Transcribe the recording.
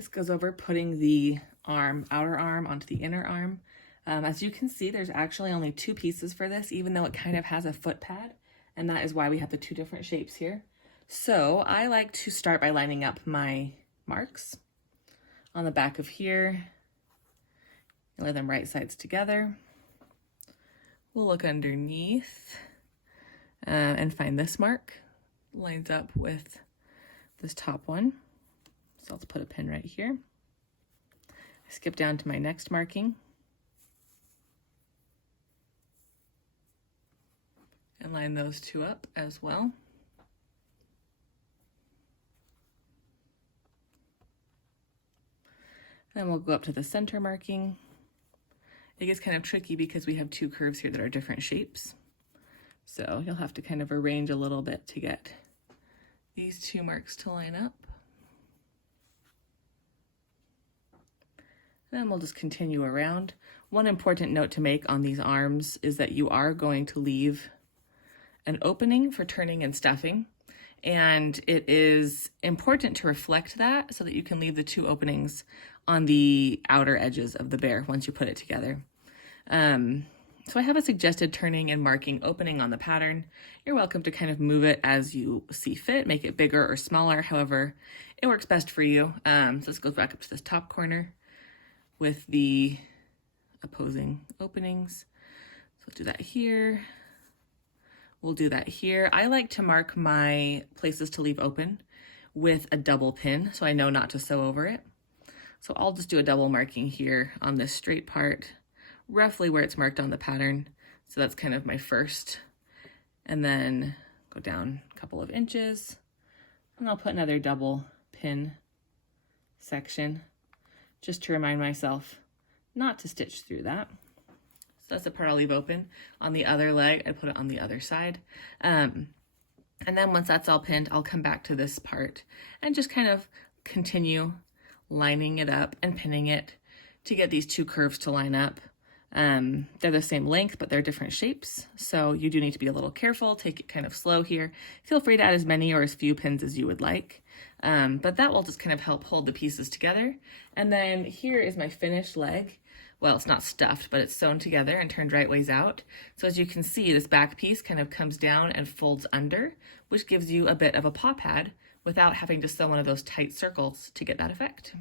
This goes over putting the outer arm onto the inner arm. As you can see, there's actually only two pieces for this, even though it kind of has a foot pad, and that is why we have the two different shapes here. So I like to start by lining up my marks on the back of here. Lay them right sides together. We'll look underneath and find this mark. Lines up with this top one. So let's put a pin right here. I skip down to my next marking. And line those two up as well. Then we'll go up to the center marking. It gets kind of tricky because we have two curves here that are different shapes. So you'll have to kind of arrange a little bit to get these two marks to line up. Then we'll just continue around. One important note to make on these arms is that you are going to leave an opening for turning and stuffing. And it is important to reflect that so that you can leave the two openings on the outer edges of the bear once you put it together. So I have a suggested turning and marking opening on the pattern. You're welcome to kind of move it as you see fit, make it bigger or smaller, however it works best for you. So this goes back up to this top corner with the opposing openings. So we'll do that here. We'll do that here. I like to mark my places to leave open with a double pin so I know not to sew over it. So I'll just do a double marking here on this straight part, roughly where it's marked on the pattern. So that's kind of my first. And then go down a couple of inches and I'll put another double pin section just to remind myself not to stitch through that. So that's the part I'll leave open. On the other leg, I put it on the other side. And then once that's all pinned, I'll come back to this part and just kind of continue lining it up and pinning it to get these two curves to line up. They're the same length, but they're different shapes. So you do need to be a little careful, take it kind of slow here. Feel free to add as many or as few pins as you would like. But that will just kind of help hold the pieces together. And then here is my finished leg. Well, it's not stuffed, but it's sewn together and turned right ways out. So as you can see, this back piece kind of comes down and folds under, which gives you a bit of a paw pad without having to sew one of those tight circles to get that effect.